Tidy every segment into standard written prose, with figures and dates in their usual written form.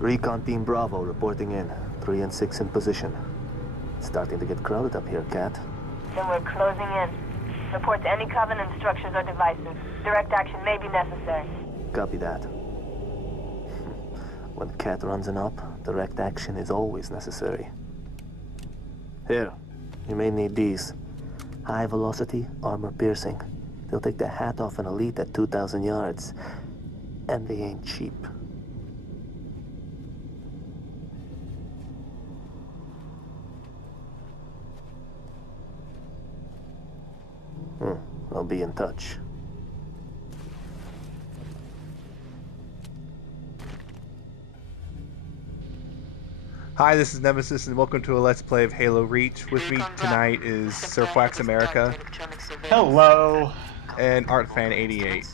Recon Team Bravo reporting in. 3 and 6 in position. It's starting to get crowded up here, Cat. Then we're closing in. Report to any Covenant structures or devices. Direct action may be necessary. Copy that. When Cat runs an op, direct action is always necessary. Here, you may need these. High velocity, armor piercing. They'll take the hat off an elite at 2,000 yards. And they ain't cheap. I'll be in touch. Hi, this is Nemesis, and welcome to a Let's Play of Halo Reach. With me tonight is surfwaxamerica. Hello. And ArtFan88.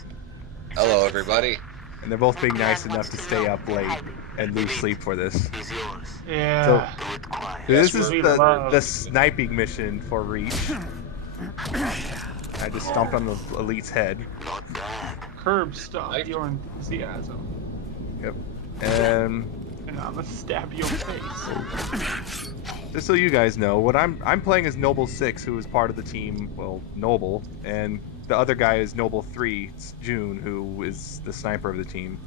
Hello, everybody. And they're both being nice enough to stay up late and lose sleep for this. Yeah. So, this is the sniping mission for Reach. I just stomped on the elite's head. Curb stop your enthusiasm. Yep. And I'm gonna stab you in the face. Just so you guys know, what I'm playing as Noble 6, who is part of the team, well, Noble, and the other guy is Noble 3, it's June, who is the sniper of the team.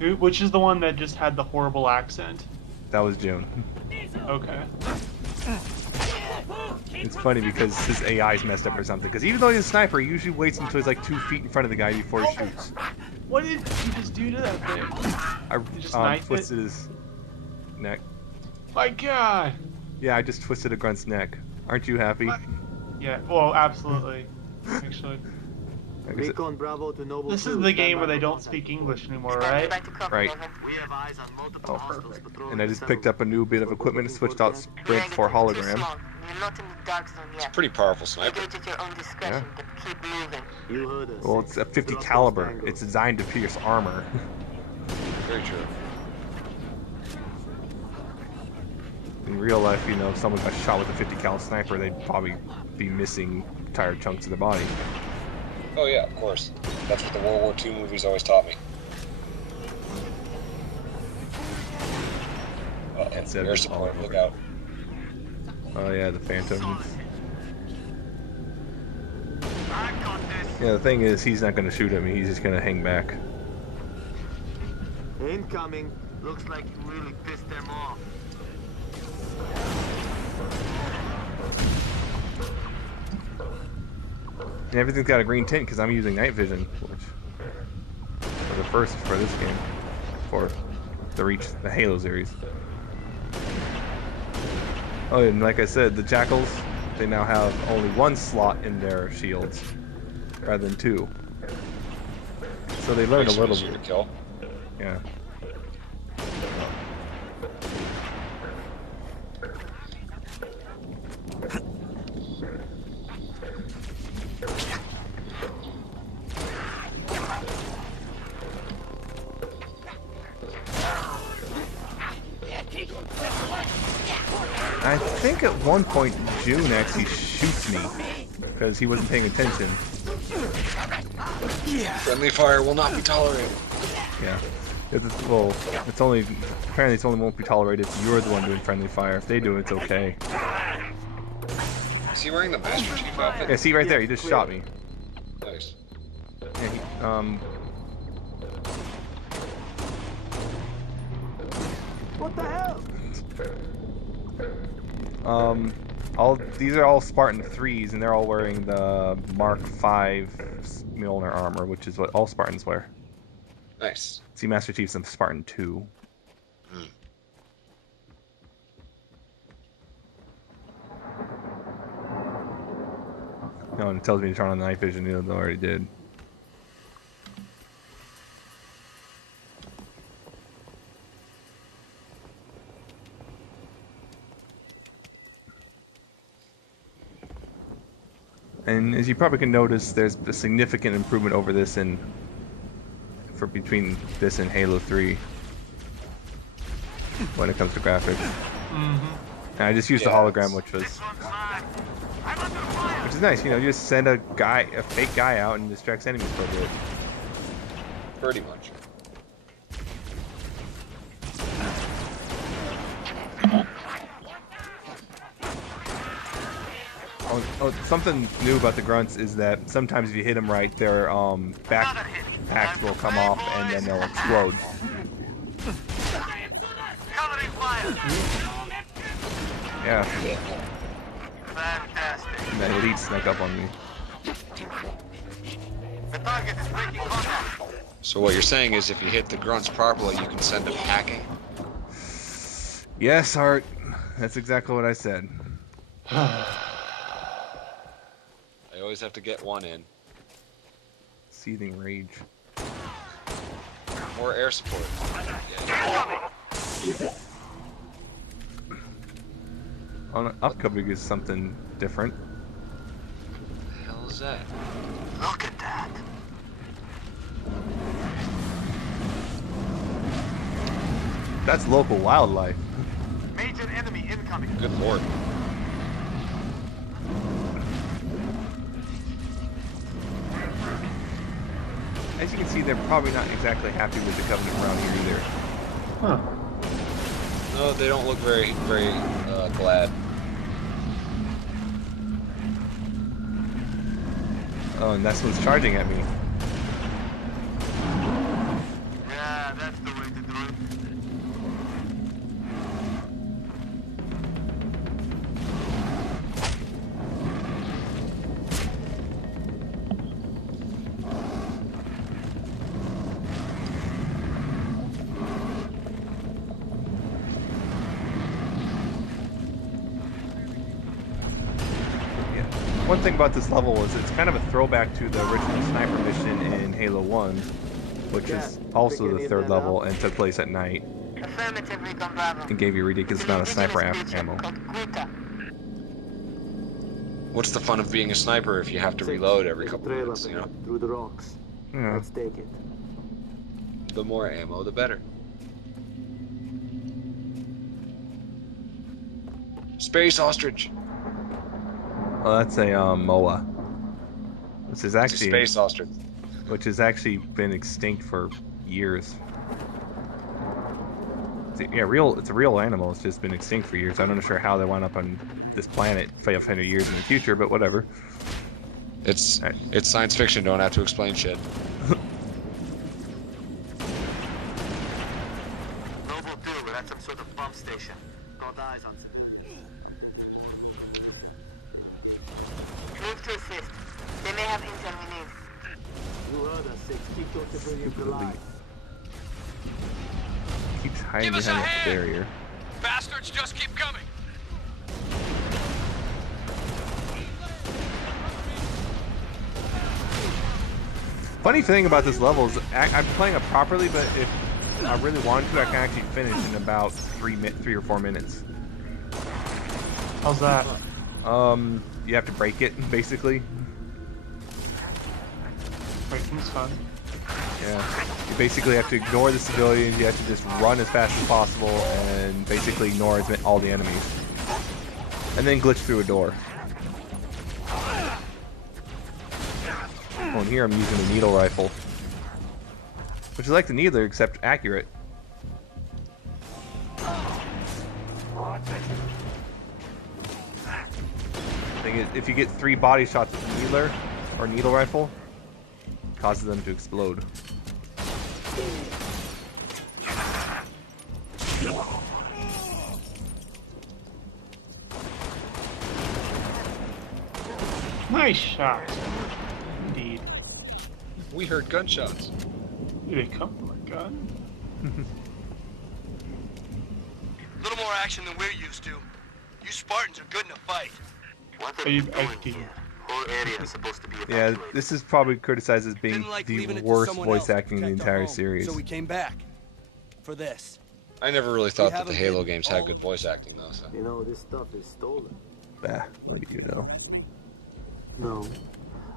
Which is the one that just had the horrible accent? That was June. Okay. It's funny because his AI's messed up or something, because even though he's a sniper, he usually waits until he's like 2 feet in front of the guy before he shoots. What did you just do to that thing? I twisted his neck. My God! Yeah, I just twisted a grunt's neck. Aren't you happy? Yeah, well, absolutely. Actually. Recon Bravo to Noble. This is the game where they don't speak English anymore, right? Right. Oh, perfect. And I just picked up a new bit of equipment and switched out Sprint for hologram. It's a pretty powerful sniper. Yeah. Well, it's a 50 caliber. It's designed to pierce armor. Very true. In real life, you know, if someone got shot with a 50 cal sniper, they'd probably be missing entire chunks of their body. Oh yeah, of course. That's what the World War II movies always taught me. Air support, look out. Oh yeah, the Phantoms. Yeah, the thing is, he's not going to shoot at me, he's just going to hang back. Incoming. Looks like you really pissed them off. And everything's got a green tint because I'm using night vision, which for the first for this game, for the Halo series. Oh, and like I said, the Jackals, they now have only 1 slot in their shields rather than 2. So they learned a little bit. Yeah. I think at one point June actually shoots me because he wasn't paying attention. Friendly fire will not be tolerated. Yeah. It's only apparently it's only won't be tolerated if you're the one doing friendly fire. If they do it, it's okay. Is he wearing the Master Chief outfit? Yeah, see right there, he just shot me. Nice. Yeah, What the hell? these are all Spartan 3s, and they're all wearing the Mark 5 Mjolnir armor, which is what all Spartans wear. Nice. See, Master Chief's a Spartan 2. No, and it tells me to turn on the night vision, even though I already did. And as you probably can notice, there's a significant improvement over this between this and Halo 3 when it comes to graphics. Mm-hmm. And I just used the hologram, which is nice. You know, you just send a fake guy out and distracts enemies for a bit. Pretty much. Oh, something new about the grunts is that sometimes if you hit them right, their backpacks will come off and then they'll explode. Yeah. Fantastic. And that elite snuck up on me. The target is breaking contact. So what you're saying is if you hit the grunts properly, you can send them packing? Yes, Art. That's exactly what I said. I always have to get one in. Seething rage. More air support. Yeah. On upcoming is something different. What the hell is that? Look at that. That's local wildlife. Major enemy incoming. Good lord. As you can see, they're probably not exactly happy with the Covenant around here either. Huh. No, they don't look very glad. Oh, and that's what's charging at me. Yeah, that's the way to do it. One thing about this level is it's kind of a throwback to the original sniper mission in Halo 1, which is also the third level and took place at night Affirmative, Recon Bravo. and gave you a ridiculous amount of sniper ammo. What's the fun of being a sniper if you have to reload every couple minutes, you know? Through the rocks. Yeah. Let's take it. The more ammo, the better. Space ostrich. Oh, that's a MOA. This is It's a actually space ostrich. which has actually been extinct for years. It's a real animal. It's just been extinct for years. I'm not sure how they wound up on this planet 500 years in the future, but whatever. It's science fiction. Don't have to explain shit. Noble 2, we're at some sort of pump station. Got eyes on some. Move to assist. They may have intel we need. You heard us, 6. Keep those civilians alive. Keeps hiding Give us behind a the hand! barrier. Bastards just keep coming. Funny thing about this level is I'm playing it properly, but if I really wanted to, I can actually finish in about 3 or 4 minutes. How's that? You have to break it, basically. Breaking's fun. Yeah. You basically have to ignore the civilians, you have to just run as fast as possible, and basically ignore all the enemies. And then glitch through a door. Oh, and here I'm using a needle rifle. Which is like the needler, except accurate. If you get 3 body shots with the needler or needle rifle, it causes them to explode. Nice shot. Indeed. We heard gunshots. Here they come. Oh my god. A little more action than we're used to. You Spartans are good in a fight. What Are are you you doing acting? here? Whole area is supposed to be Yeah, evacuated. this is probably criticized as being Didn't like leaving the it to worst someone voice else to acting in the protect our entire home, series. So we came back for this. I never really thought that haven't the Halo been games had all- good voice acting though. So. You know, this stuff is stolen. Bah, what do you know? No,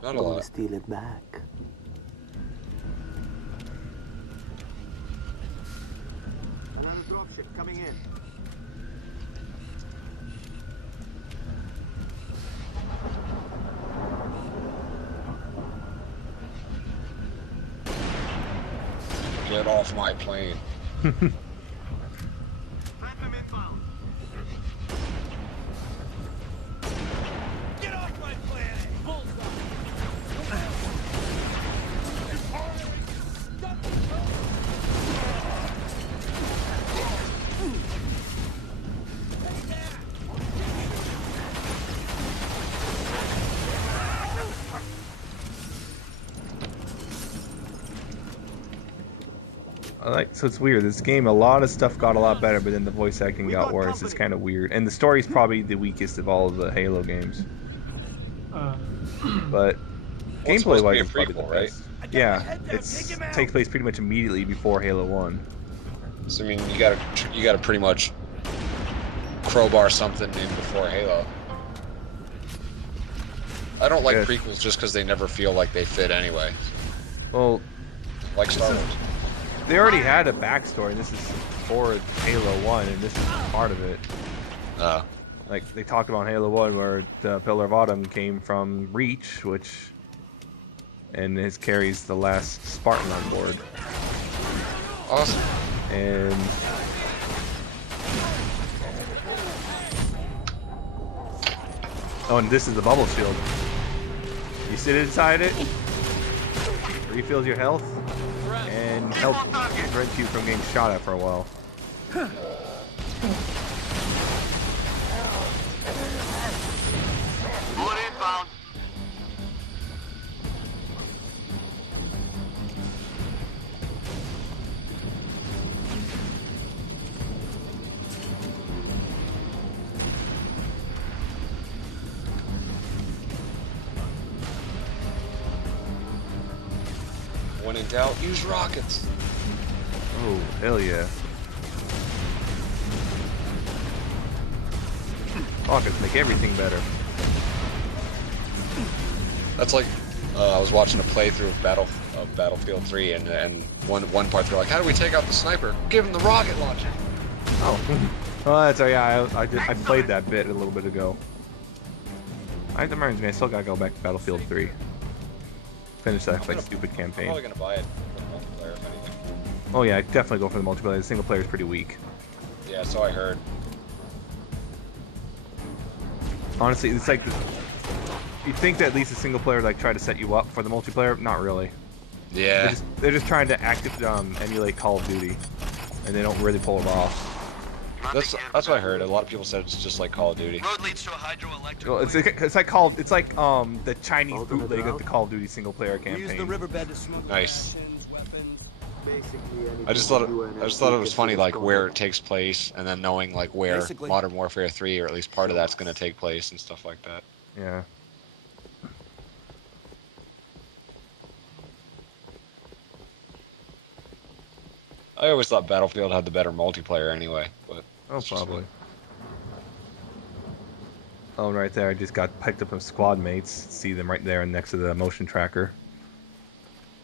Not I a want to lot. steal it back. Another dropship coming in. Get off my plane. Phantom inbound. Get off So it's weird. This game, a lot of stuff got a lot better, but then the voice acting got worse. It's kind of weird, and the story's probably the weakest of all of the Halo games. But gameplay-wise, it's probably the best. Yeah, it takes place pretty much immediately before Halo 1. So I mean, you gotta pretty much crowbar something in before Halo. I don't like prequels just because they never feel like they fit anyway. Well, like Star Wars. They already had a backstory. This is for Halo 1, and this is part of it. Like, they talked about Halo 1 where the Pillar of Autumn came from Reach, and it carries the last Spartan on board. Awesome. And and this is the bubble shield. You sit inside it, refills your health, and helps prevent you from getting shot at for a while. Bullet inbound. When in doubt, use rockets. Oh, hell yeah. Rockets make everything better. That's like, I was watching a playthrough of Battlefield 3, and one part they're like, how do we take out the sniper? Give him the rocket launcher. Oh, well, that's yeah. I played that bit a little bit ago. That reminds me, I still gotta go back to Battlefield 3. Finish that stupid campaign. I'm probably gonna buy it for the multiplayer if anything. Oh yeah, definitely go for the multiplayer. The single player is pretty weak. Yeah, so I heard. Honestly, it's like you think that at least the single player try to set you up for the multiplayer. Not really. Yeah. They're just trying to emulate Call of Duty, and they don't really pull it off. That's what I heard. A lot of people said it's just like Call of Duty. Road leads to a hydroelectric. Well, it's like the Chinese bootleg of the Call of Duty single player campaign. Use the riverbed to smoke Nice. weapons. I just thought it was funny, like where it takes place, and then knowing like where Basically. Modern Warfare 3, or at least part of that's going to take place and stuff like that. Yeah. I always thought Battlefield had the better multiplayer anyway, but Probably. Oh, right there, I just got picked up some squad mates. See them right there next to the motion tracker.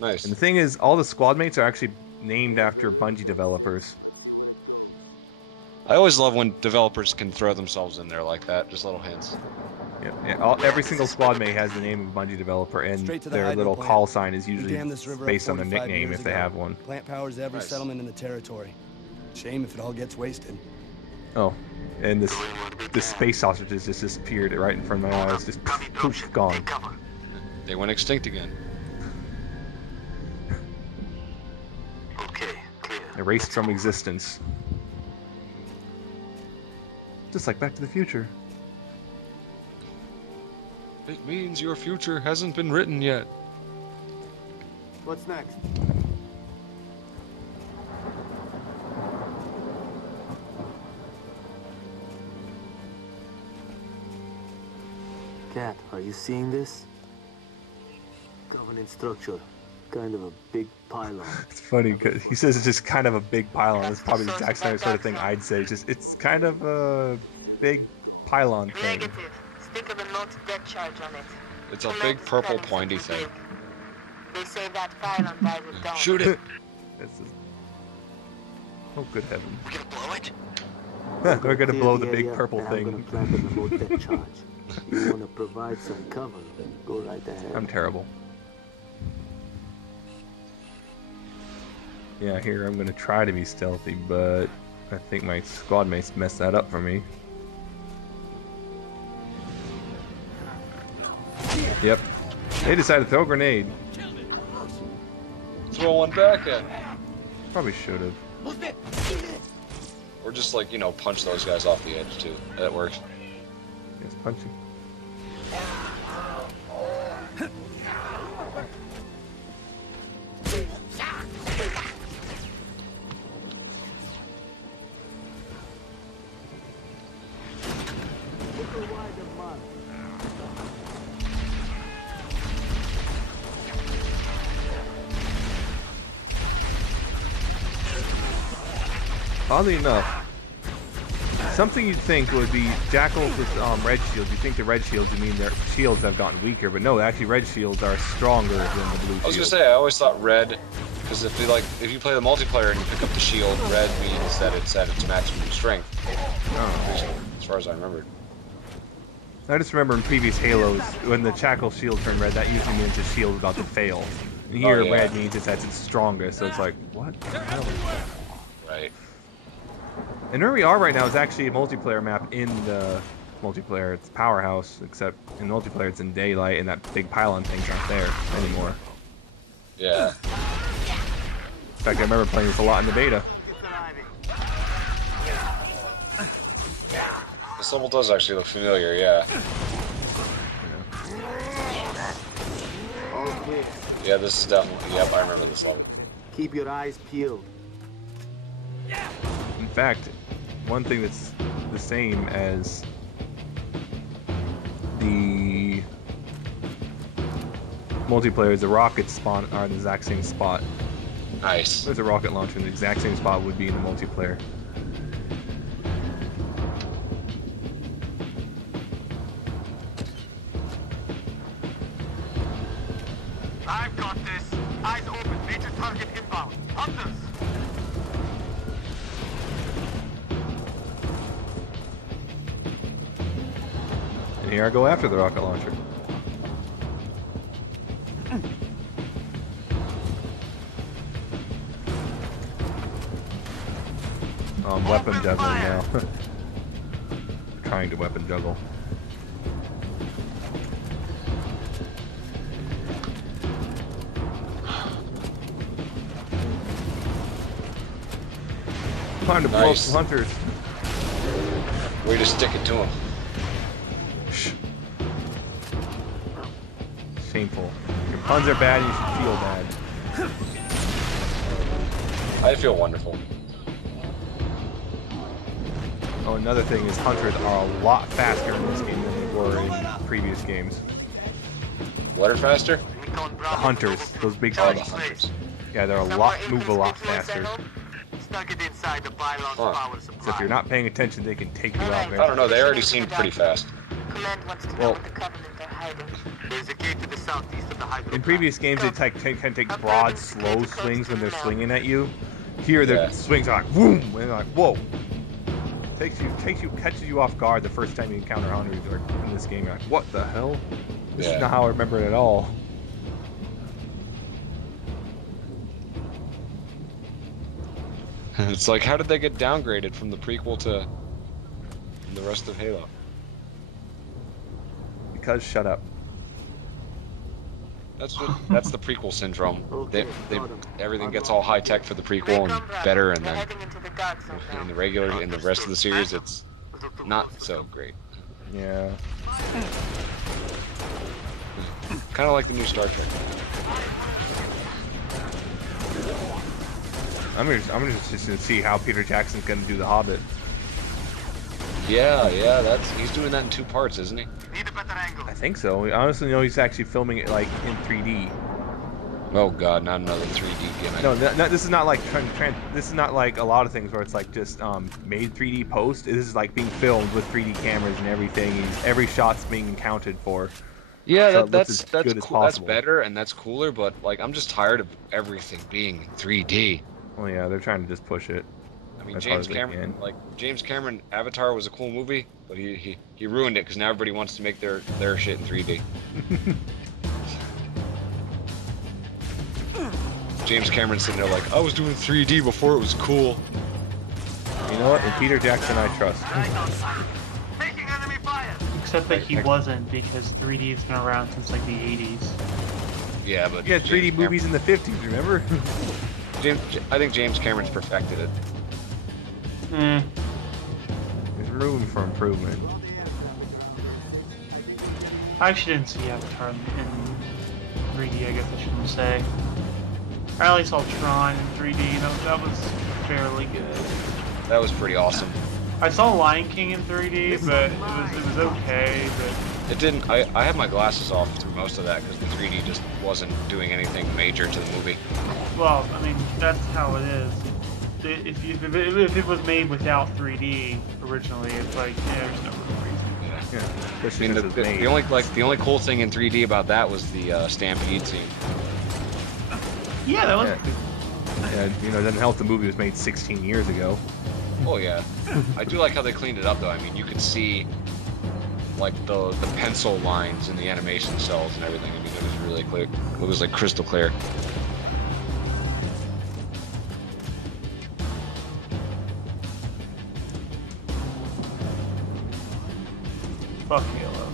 Nice. And the thing is, all the squad mates are actually named after Bungie developers. I always love when developers can throw themselves in there like that, just little hints. Every single squad mate has the name of a Bungie developer, and their little call sign is usually based on their nickname if they have one. Plant powers every settlement in the territory. Shame if it all gets wasted. Oh, and this space sausages just disappeared right in front of my eyes, just poof, gone. They went extinct again. Okay, clear. Erased from existence. Just like Back to the Future. It means your future hasn't been written yet. What's next? Cat, are you seeing this? Covenant structure. Kind of a big pylon. It's funny because he says it's just kind of a big pylon. It's probably the exact same sort of thing I'd say. It's kind of a big pylon thing. Negative. Stick of a not-dead charge on it. It's a big purple pointy thing. They say that pylon dies at dawn. Shoot it! Oh, good heaven. We're gonna blow it? We're gonna blow the big area, purple and I'm gonna thing. plant a remote deck charge. You wanna provide some cover, go right ahead. I'm terrible. Yeah, here I'm gonna try to be stealthy, but I think my squad mates messed that up for me. Yep. They decided to throw a grenade. Throw one back at. Probably should have. Or just like, you know, punch those guys off the edge too. That works. Yes, punching. Oddly enough, something you'd think would be jackals with red shields. You think the red shields would mean their shields have gotten weaker, but no, actually red shields are stronger than the blue shields. I was gonna say, I always thought red, because if you play the multiplayer and you pick up the shield, red means that it's at its maximum strength. As far as I remembered. I just remember in previous Halos, when the jackal shield turned red, that usually means the shield is about to fail. And here, red means it's at its strongest, so it's like, what the hell? Right. And where we are right now is actually a multiplayer map in the multiplayer. It's Powerhouse, except in multiplayer it's in daylight, and that big pylon thing's not there anymore. Yeah. In fact, I remember playing this a lot in the beta. This level does actually look familiar, yeah. Yeah, this is definitely, yep, I remember this level. Keep your eyes peeled. In fact, one thing that's the same as the multiplayer is the rockets spawn are in the exact same spot. Nice. There's a rocket launcher in the exact same spot would be in the multiplayer. I've got this. Eyes open. Major target inbound. Hunters! And here I go after the rocket launcher. Weapon juggling now. Trying to weapon juggle. Time to blow up some hunters. Way to stick it to him. Shh. Shameful. Your puns are bad, you should feel bad. I feel wonderful. Oh, another thing is hunters are a lot faster in this game than they were in previous games. What are faster? The hunters, those big things. hunters. Yeah, they're move a lot faster. Huh. So if you're not paying attention, they can take you out. I don't know, they already seemed pretty fast. Well, in previous games, they kind of take broad, slow swings when they're swinging at you. Here, their swings are like, boom, and they're like, whoa. Catches you off guard the first time you encounter hunters in this game. You're like, what the hell? This is not how I remember it at all. It's like, how did they get downgraded from the prequel to the rest of Halo? Because shut up. That's the prequel syndrome. Everything gets all high tech for the prequel and better, and then in the rest of the series, it's not so great. Yeah. Kind of like the new Star Trek. I'm just gonna see how Peter Jackson's gonna do The Hobbit. Yeah, he's doing that in 2 parts, isn't he? I think so. I honestly know he's actually filming it like in 3D. Oh god, not another 3D gimmick. No, this is not like this is not like a lot of things where it's like just made 3D post. This is like being filmed with 3D cameras and everything. Every shot's being accounted for. Yeah, so that's cool. That's better and that's cooler. But like, I'm just tired of everything being in 3D. Well, yeah, they're trying to just push it. I mean, James Cameron, Avatar was a cool movie, but he ruined it because now everybody wants to make their shit in 3D. James Cameron's sitting there like, I was doing 3D before it was cool. You know what? In Peter Jackson, I trust. Except that he wasn't, because 3D's been around since like the 80s. Yeah, but you had 3D movies in the 50s, remember? I think James Cameron's perfected it. There's room for improvement. I actually didn't see Avatar in 3D, I guess I shouldn't say. I only saw Tron in 3D, that was fairly good. That was pretty awesome. I saw Lion King in 3D, but it was okay, but... It didn't... I had my glasses off through most of that, because the 3D just wasn't doing anything major to the movie. Well, I mean, that's how it is. if it was made without 3D originally, it's like there's no reason. Yeah. I mean, the only cool thing in 3D about that was the stampede scene. Yeah, that was. Yeah, you know, it doesn't help the movie was made 16 years ago. Oh yeah, I do like how they cleaned it up though. I mean, you could see like the pencil lines in the animation cells and everything. I mean, it was really clear. It was like crystal clear. Fuck Halo.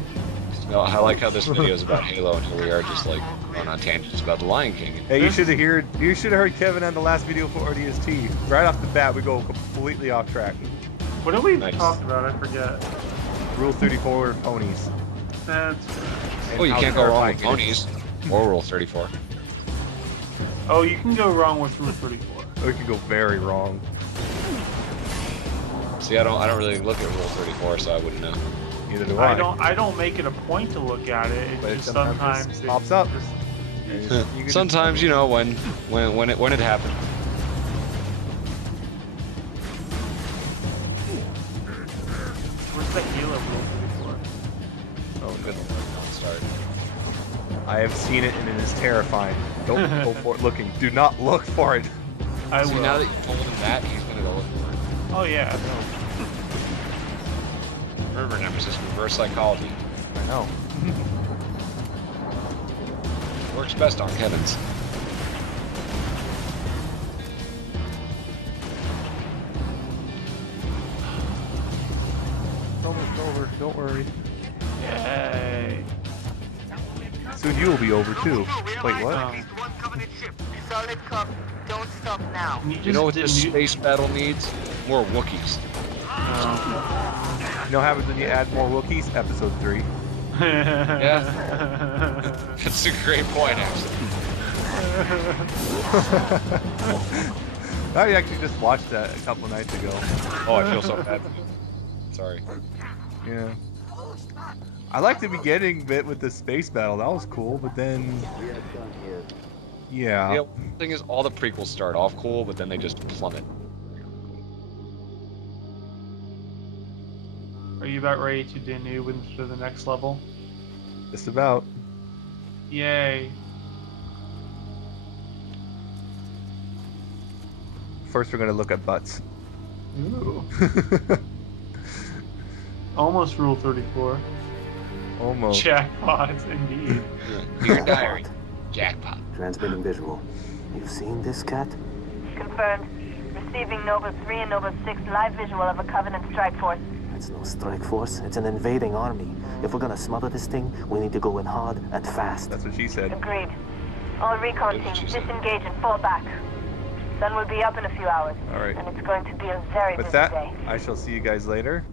No, I like how this video is about Halo, and here we are just like going on tangents about the Lion King. Hey, you should have heard Kevin on the last video for RDST. Right off the bat, we go completely off track. What did we talk about? I forget. Rule 34 ponies. That's. Oh, you can't go wrong with ponies. Or Rule 34. Oh, you can go wrong with Rule 34. Oh, you can go very wrong. See, I don't really look at Rule 34, so I wouldn't know. Neither do I. I don't make it a point to look at it. But It's just sometimes it pops up. Sometimes, you know, when it happened. Where's the Halo Rule 34? Oh, good. Don't start. I have seen it and it is terrifying. Don't go for it looking. Do not look for it. I See, will. now that you told him that, he's gonna go look for it. Oh yeah. Remember, Nemesis, reverse psychology. I know. Works best on Kevin's. It's almost over. Don't worry. Yay. Soon you will be over too. Wait, what? Solid copy. Don't stop now. You know what this space battle needs? More Wookiees. You know what happens when you add more Wookiees? Episode 3. Yeah. That's a great point, actually. I actually just watched that a couple nights ago. Oh, I feel so bad. Sorry. Yeah. I liked the beginning bit with the space battle. That was cool, but then... Yeah. The thing is, all the prequels start off cool, but then they just plummet. Are you about ready to denu into the next level? Just about. Yay. First, we're gonna look at butts. Ooh. Almost Rule 34. Almost. Jackpots, indeed. Your diary. Jackpot. Transmitting visual. You've seen this, Cat? Confirmed. Receiving Nova 3 and Nova 6 live visual of a Covenant strike force. It's no strike force. It's an invading army. If we're gonna smother this thing, we need to go in hard and fast. That's what she said. Agreed. All recon teams disengage and fall back. Sun will be up in a few hours. All right. And it's going to be a very With busy that, day. I shall see you guys later.